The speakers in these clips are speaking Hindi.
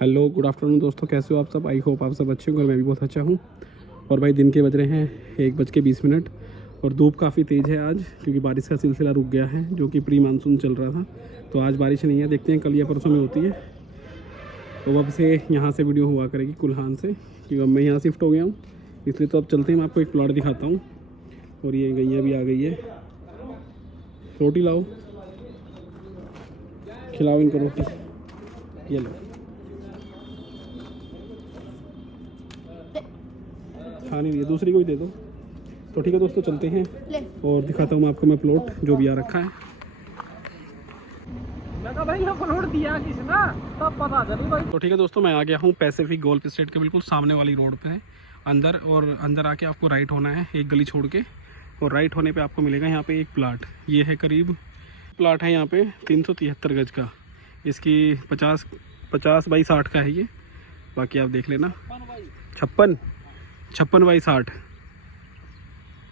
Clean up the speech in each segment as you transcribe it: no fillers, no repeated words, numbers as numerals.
हेलो गुड आफ्टरनून दोस्तों, कैसे हो आप सब। आई होप आप सब अच्छे होंगे और मैं भी बहुत अच्छा हूँ। और भाई दिन के बज रहे हैं 1:20 और धूप काफ़ी तेज़ है आज, क्योंकि बारिश का सिलसिला रुक गया है, जो कि प्री मानसून चल रहा था। तो आज बारिश नहीं है, देखते हैं कल या परसों में होती है। तो अब से यहाँ से वीडियो हुआ करेगी कुल्हान से, क्योंकि अब मैं यहाँ शिफ्ट हो गया हूँ, इसलिए। तो अब चलते हैं, मैं आपको एक प्लॉट दिखाता हूँ। और ये गैया भी आ गई है। रोटी लाओ, खिलाओ इनको रोटी। ये लो, खा नहीं रही है, दूसरी को ही दे दो। तो ठीक है दोस्तों, चलते हैं और दिखाता हूँ आपको मैं प्लॉट जो भी आ रखा है। भाई प्लॉट दिया किसने तब पता चली भाई। तो ठीक है दोस्तों, मैं आ गया हूँ पैसिफिक गोल्फ स्टेट के बिल्कुल सामने वाली रोड पे है अंदर। और अंदर आके आपको राइट होना है एक गली छोड़ के, और राइट होने पे आपको मिलेगा यहाँ पे एक प्लाट। ये है करीब प्लाट है यहाँ पे 373 गज का। इसकी 50 बाई 60 का है ये, बाकी आप देख लेना। 56 बाई 60।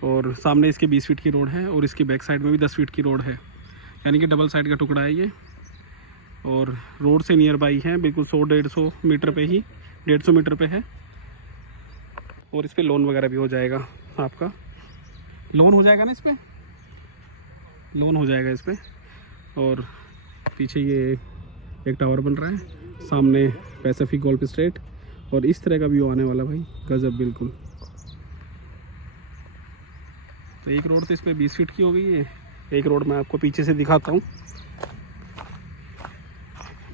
और सामने इसके 20 फीट की रोड है, और इसकी बैक साइड में भी 10 फीट की रोड है, यानी कि डबल साइड का टुकड़ा है ये। और रोड से नियर बाई है, बिल्कुल 100-150 मीटर पे ही, 150 मीटर पे है। और इस पे लोन वगैरह भी हो जाएगा आपका। लोन हो जाएगा ना इस पे, लोन हो जाएगा इस पे। और पीछे ये एक टावर बन रहा है, सामने पैसिफिक गोल्फ स्टेट। और इस तरह का व्यू आने वाला भाई, गजब बिल्कुल। तो एक रोड तो इस पर 20 फीट की हो गई है, एक रोड मैं आपको पीछे से दिखाता हूँ।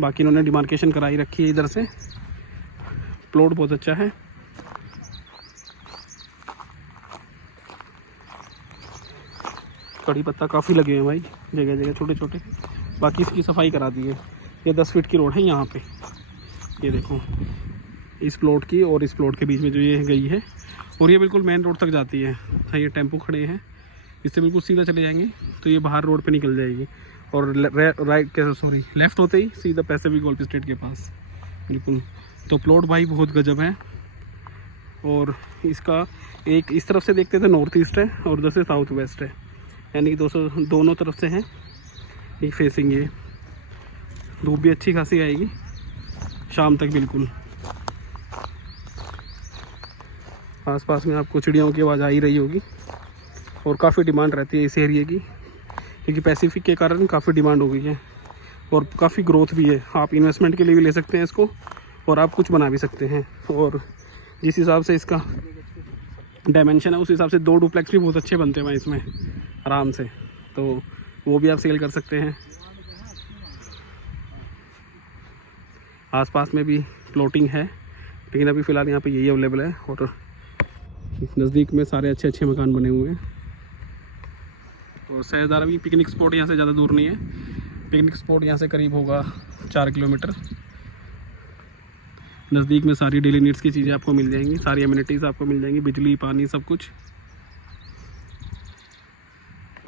बाकी इन्होंने डिमार्केशन कराई रखी है इधर से। प्लॉट बहुत अच्छा है। कड़ी पत्ता काफ़ी लगे हैं भाई, जगह जगह छोटे छोटे। बाकी इसकी सफाई करा दी है। ये 10 फीट की रोड है यहाँ पे, ये देखो, इस प्लॉट की और इस प्लॉट के बीच में जो ये गई है। और ये बिल्कुल मेन रोड तक जाती है। हाँ, ये टेम्पो खड़े हैं, इससे बिल्कुल सीधा चले जाएंगे तो ये बाहर रोड पे निकल जाएगी। और लेफ़्ट होते ही सीधा पैसिफिक गोल्फ स्टेट के पास बिल्कुल। तो प्लॉट भाई बहुत गजब है। और इसका एक इस तरफ से देखते थे नॉर्थ ईस्ट है, और उधर से साउथ वेस्ट है, यानी कि दोनों तरफ से हैं एक फेसिंग। ये धूप भी अच्छी खासी आएगी शाम तक बिल्कुल। आसपास में आपको चिड़ियों की आवाज़ आ ही रही होगी। और काफ़ी डिमांड रहती है इस एरिया की, क्योंकि पैसिफिक के कारण काफ़ी डिमांड हो गई है और काफ़ी ग्रोथ भी है। आप इन्वेस्टमेंट के लिए भी ले सकते हैं इसको, और आप कुछ बना भी सकते हैं। और जिस हिसाब से इसका डायमेंशन है, उस हिसाब से 2 डुप्लेक्स भी बहुत अच्छे बनते हैं भाई इसमें आराम से। तो वो भी आप सेल कर सकते हैं। आसपास में भी प्लॉटिंग है, लेकिन अभी फ़िलहाल यहाँ पे यही अवेलेबल है। और नज़दीक में सारे अच्छे अच्छे मकान बने हुए हैं। और सहजदारा भी पिकनिक स्पॉट यहाँ से ज़्यादा दूर नहीं है। पिकनिक स्पॉट यहाँ से करीब होगा 4 किलोमीटर। नज़दीक में सारी डेली नीड्स की चीज़ें आपको मिल जाएंगी, सारी एमिनिटीज़ आपको मिल जाएंगी, बिजली पानी सब कुछ।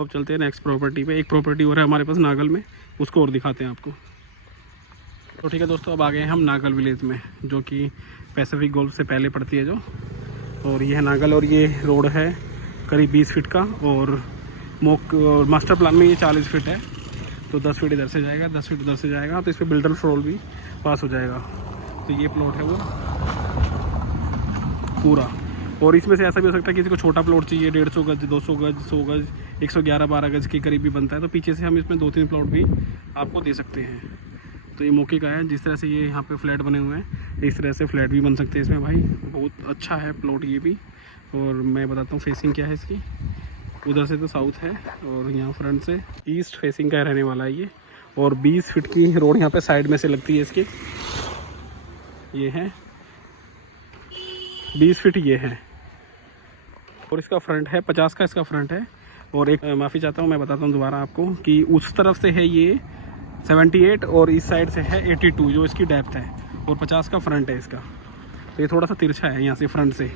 अब चलते हैं नेक्स्ट प्रॉपर्टी पे। एक प्रॉपर्टी और है हमारे पास नागल में, उसको और दिखाते हैं आपको। तो ठीक है दोस्तों, अब आ गए हैं हम नागल विलेज में, जो कि पैसिफिक गोल्फ से पहले पड़ती है जो। और ये है नागल, और ये रोड है करीब 20 फीट का। और मास्टर प्लान में ये 40 फीट है। तो 10 फीट इधर से जाएगा, 10 फीट उधर से जाएगा, तो इस पर बिल्डर फ्लोर भी पास हो जाएगा। तो ये प्लॉट है वो पूरा। और इसमें से ऐसा भी हो सकता है किसी को छोटा प्लॉट चाहिए, 150 गज, 200 गज, 100 गज, 111-12 गज के करीब भी बनता है। तो पीछे से हम इसमें 2-3 प्लॉट भी आपको दे सकते हैं। तो ये मौके का है। जिस तरह से ये यहाँ पे फ्लैट बने हुए हैं, इस तरह से फ्लैट भी बन सकते हैं इसमें भाई। बहुत अच्छा है प्लॉट ये भी। और मैं बताता हूँ फेसिंग क्या है इसकी। उधर से तो साउथ है, और यहाँ फ्रंट से ईस्ट फेसिंग का रहने वाला है ये। और 20 फीट की रोड यहाँ पे साइड में से लगती है इसकी। ये है 20 फीट ये है। और इसका फ्रंट है 50 का, इसका फ्रंट है। और एक माफ़ी चाहता हूँ, मैं बताता हूँ दोबारा आपको कि उस तरफ से है ये 78, और इस साइड से है 82 जो इसकी डेप्थ है। और 50 का फ्रंट है इसका। तो ये थोड़ा सा तिरछा है यहाँ से फ्रंट से।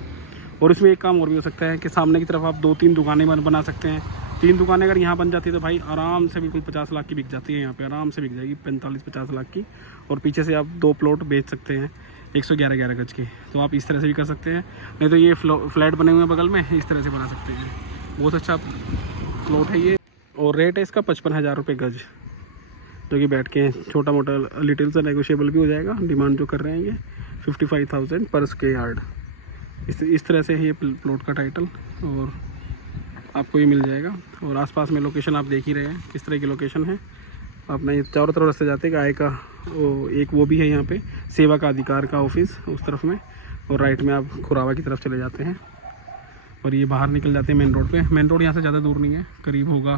और इसमें एक काम और भी हो सकता है कि सामने की तरफ आप 2-3 दुकानें बना सकते हैं। 3 दुकानें अगर यहाँ बन जाती है तो भाई आराम से बिल्कुल 50 लाख की बिक जाती है। यहाँ पे आराम से बिक जाएगी 45-50 लाख की। और पीछे से आप 2 प्लॉट बेच सकते हैं 111 गज के। तो आप इस तरह से भी कर सकते हैं, नहीं तो ये फ्लैट बने हुए हैं बगल में, इस तरह से बना सकते हैं। बहुत अच्छा प्लॉट है ये। और रेट है इसका 55,000 रुपये गज। जो कि बैठ के छोटा मोटा लिटिल सा नेगोशिएबल भी हो जाएगा। डिमांड जो कर रहे हैं ये 55,000 पर स्क्वायर यार्ड। इस तरह से है ये प्लॉट का टाइटल और आपको ये मिल जाएगा। और आसपास में लोकेशन आप देख ही रहे हैं किस तरह की लोकेशन है। अपना ये चारों तरफ रास्ते जाते हैं गाय का एक वो भी है यहाँ पे सेवा का अधिकार का ऑफिस उस तरफ में, और राइट में आप खुरावा की तरफ चले जाते हैं और ये बाहर निकल जाते हैं मेन रोड पे। मेन रोड यहाँ से ज़्यादा दूर नहीं है, करीब होगा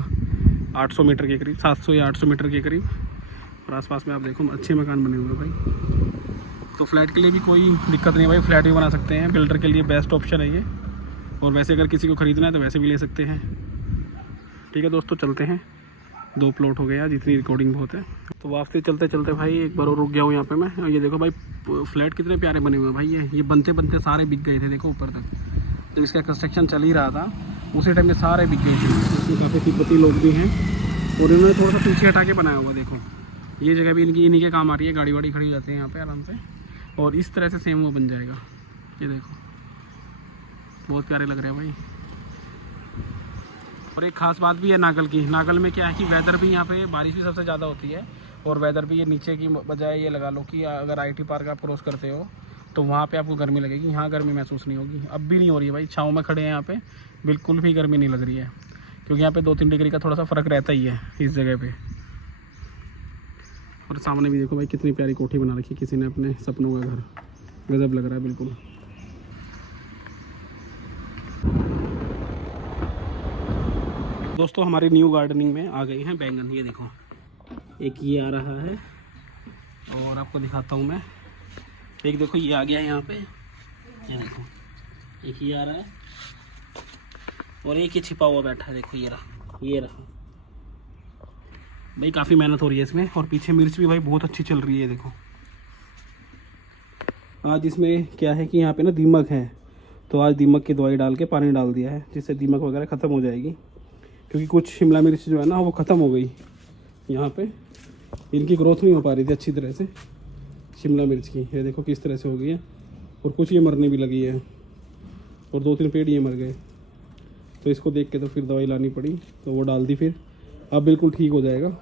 800 मीटर के करीब, 700 या 800 मीटर के करीब। और आसपास में आप देखो अच्छे मकान बने हुए हैं भाई। तो फ्लैट के लिए भी कोई दिक्कत नहीं है भाई, फ्लैट भी बना सकते हैं। बिल्डर के लिए बेस्ट ऑप्शन है ये। और वैसे अगर किसी को ख़रीदना है तो वैसे भी ले सकते हैं। ठीक है दोस्तों, चलते हैं। 2 प्लॉट हो गया, जितनी रिकॉर्डिंग बहुत है। तो वापसी चलते चलते भाई एक बार और रुक गया हूँ यहाँ पे मैं। और ये देखो भाई फ्लैट कितने प्यारे बने हुए हैं भाई। ये बनते बनते सारे बिक गए थे, देखो ऊपर तक। जब इसका कंस्ट्रक्शन चल ही रहा था उसी टाइम में सारे बिक गए थे। इसमें काफ़ी तिब्बती लोग भी हैं और इन्होंने थोड़ा सा पीछे हटा के बनाया हुआ। देखो ये जगह भी इनकी इन्हीं के काम आ रही है, गाड़ी वाड़ी खड़ी हो जाती है यहाँ पे आराम से। और इस तरह से सेम वो बन जाएगा। ये देखो बहुत प्यारे लग रहे हैं भाई। और एक ख़ास बात भी है नागल की। नागल में क्या है कि वेदर भी यहाँ पे बारिश भी सबसे ज़्यादा होती है और वेदर भी ये नीचे की बजाय ये लगा लो कि अगर IT पार्क आप क्रॉस करते हो तो वहाँ पे आपको गर्मी लगेगी। यहाँ गर्मी महसूस नहीं होगी, अब भी नहीं हो रही है भाई। छाँव में खड़े हैं यहाँ पे, बिल्कुल भी गर्मी नहीं लग रही है, क्योंकि यहाँ पे 2-3 डिग्री का थोड़ा सा फ़र्क रहता ही है इस जगह पे। और सामने भी देखो भाई कितनी प्यारी कोठी बना रखी है किसी ने अपने सपनों का घर। गजब लग रहा है बिल्कुल। दोस्तों हमारी न्यू गार्डनिंग में आ गई हैं बैंगन। ये देखो एक ये आ रहा है और आपको दिखाता हूँ मैं। एक देखो ये आ गया है यहाँ पे, ये देखो एक ये आ रहा है और एक ही छिपा हुआ बैठा है। देखो ये रहा भाई। काफ़ी मेहनत हो रही है इसमें। और पीछे मिर्च भी भाई बहुत अच्छी चल रही है। देखो आज इसमें क्या है कि यहाँ पे ना दीमक है, तो आज दीमक की दवाई डाल के पानी डाल दिया है जिससे दीमक वगैरह ख़त्म हो जाएगी। क्योंकि कुछ शिमला मिर्च जो है ना वो ख़त्म हो गई यहाँ पे, इनकी ग्रोथ नहीं हो पा रही थी अच्छी तरह से शिमला मिर्च की। ये देखो किस तरह से हो गई है और कुछ ये मरने भी लगी है और 2-3 पेड़ ये मर गए। तो इसको देख के तो फिर दवाई लानी पड़ी, तो वो डाल दी फिर। अब बिल्कुल ठीक हो जाएगा।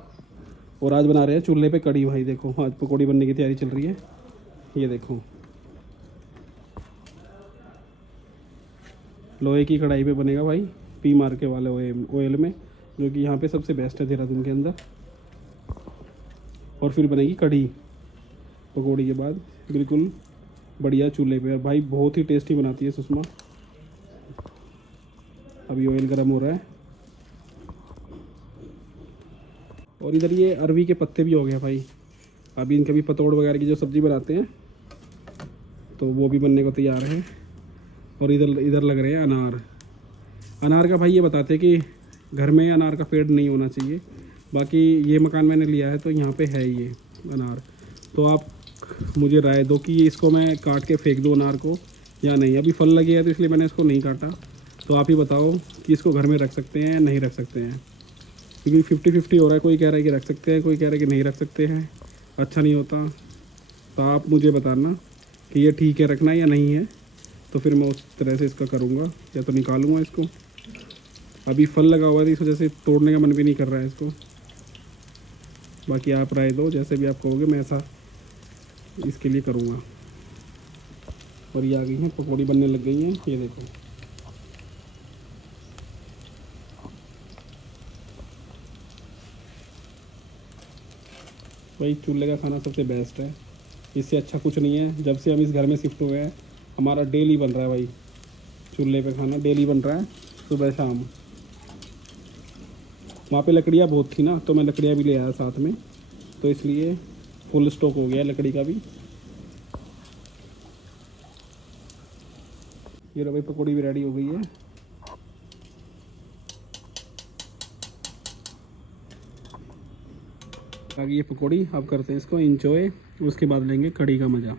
और आज बना रहे हैं चूल्हे पे कढ़ी भाई। देखो आज पकौड़ी बनने की तैयारी चल रही है। ये देखो लोहे की कढ़ाई पे बनेगा भाई, पी मार के वाले ऑयल में, जो कि यहाँ पे सबसे बेस्ट है देहरादून के अंदर। और फिर बनेगी कढ़ी पकौड़ी के बाद, बिल्कुल बढ़िया चूल्हे पे। भाई बहुत ही टेस्टी बनाती है सुषमा। अभी ऑयल गर्म हो रहा है। और इधर ये अरवी के पत्ते भी हो गए भाई। अभी इनके भी पतोड़ वगैरह की जो सब्ज़ी बनाते हैं तो वो भी बनने को तैयार है। और इधर लग रहे हैं अनार का भाई। ये बताते हैं कि घर में अनार का पेड़ नहीं होना चाहिए, बाकी ये मकान मैंने लिया है तो यहाँ पे है ये अनार। तो आप मुझे राय दो कि इसको मैं काट के फेंक दूँ अनार को या नहीं। अभी फल लगे हैं तो इसलिए मैंने इसको नहीं काटा। तो आप ही बताओ कि इसको घर में रख सकते हैं या नहीं रख सकते हैं, क्योंकि 50-50 हो रहा है। कोई कह रहा है कि रख सकते हैं, कोई कह रहा है कि नहीं रख सकते हैं, अच्छा नहीं होता। तो आप मुझे बताना कि ये ठीक है रखना या नहीं है, तो फिर मैं उस तरह से इसका करूँगा, या तो निकालूँगा इसको। अभी फल लगा हुआ है इस वजह से तोड़ने का मन भी नहीं कर रहा है इसको। बाकी आप राय दो, जैसे भी आप कहोगे मैं ऐसा इसके लिए करूँगा। और ये आ गई हैं पकौड़ी बनने लग गई हैं। ये देखो भाई चूल्हे का खाना सबसे बेस्ट है, इससे अच्छा कुछ नहीं है। जब से हम इस घर में शिफ्ट हुए हैं हमारा डेली बन रहा है भाई, चूल्हे पे खाना डेली बन रहा है, सुबह शाम। वहाँ पे लकड़ियाँ बहुत थी ना, तो मैं लकड़ियाँ भी ले आया साथ में, तो इसलिए फुल स्टॉक हो गया लकड़ी का भी। ये लो भाई पकौड़ी भी रेडी हो गई है। आगे ये पकौड़ी अब करते हैं इसको एंजॉय, उसके बाद लेंगे कढ़ी का मज़ा।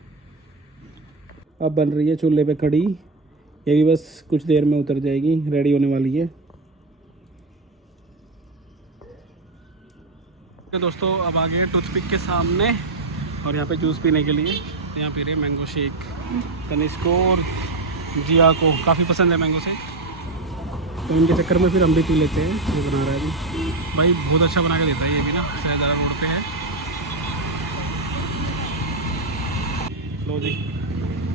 अब बन रही है चूल्हे पे कढ़ी, ये भी बस कुछ देर में उतर जाएगी, रेडी होने वाली है। दोस्तों अब आ गए टूथपिक के सामने और यहाँ पे जूस पीने के लिए। यहाँ पी रहे मैंगो शेक। तनिष्क को और जिया को काफ़ी पसंद है मैंगो शेक, तो इनके चक्कर में फिर हम भी पी लेते हैं। ये बना रहा है अभी भाई, बहुत अच्छा बना के देता है ये भी ना, शहजादा रोड पे है। लो जी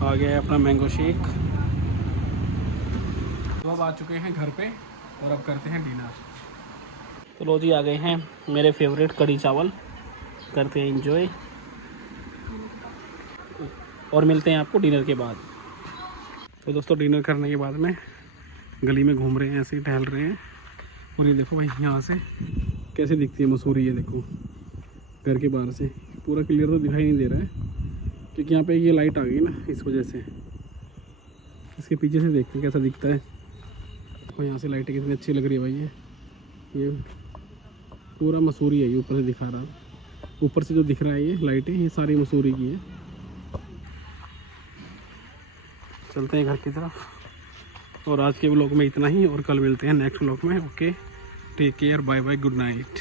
आ गया है अपना मैंगो शेक। तो अब आ चुके हैं घर पे और अब करते हैं डिनर। तो लो जी आ गए हैं मेरे फेवरेट कढ़ी चावल, करते हैं एंजॉय और मिलते हैं आपको डिनर के बाद। तो दोस्तों डिनर करने के बाद में गली में घूम रहे हैं, ऐसे ही टहल रहे हैं। और ये देखो भाई यहाँ से कैसे दिखती है मसूरी, ये देखो घर के बाहर से पूरा क्लियर तो दिखाई नहीं दे रहा है क्योंकि यहाँ पे ये लाइट आ गई ना, इस वजह से। इसके पीछे से देखते हैं कैसा दिखता है। और यहाँ से लाइटें कितनी अच्छी लग रही है भाई। ये पूरा मसूरी है, ये ऊपर से दिखा रहा, ऊपर से जो दिख रहा है ये लाइटें, ये सारी मसूरी की है। चलते हैं घर की तरफ। और आज के व्लॉग में इतना ही, और कल मिलते हैं नेक्स्ट व्लॉग में। Okay, take care, bye bye, good night.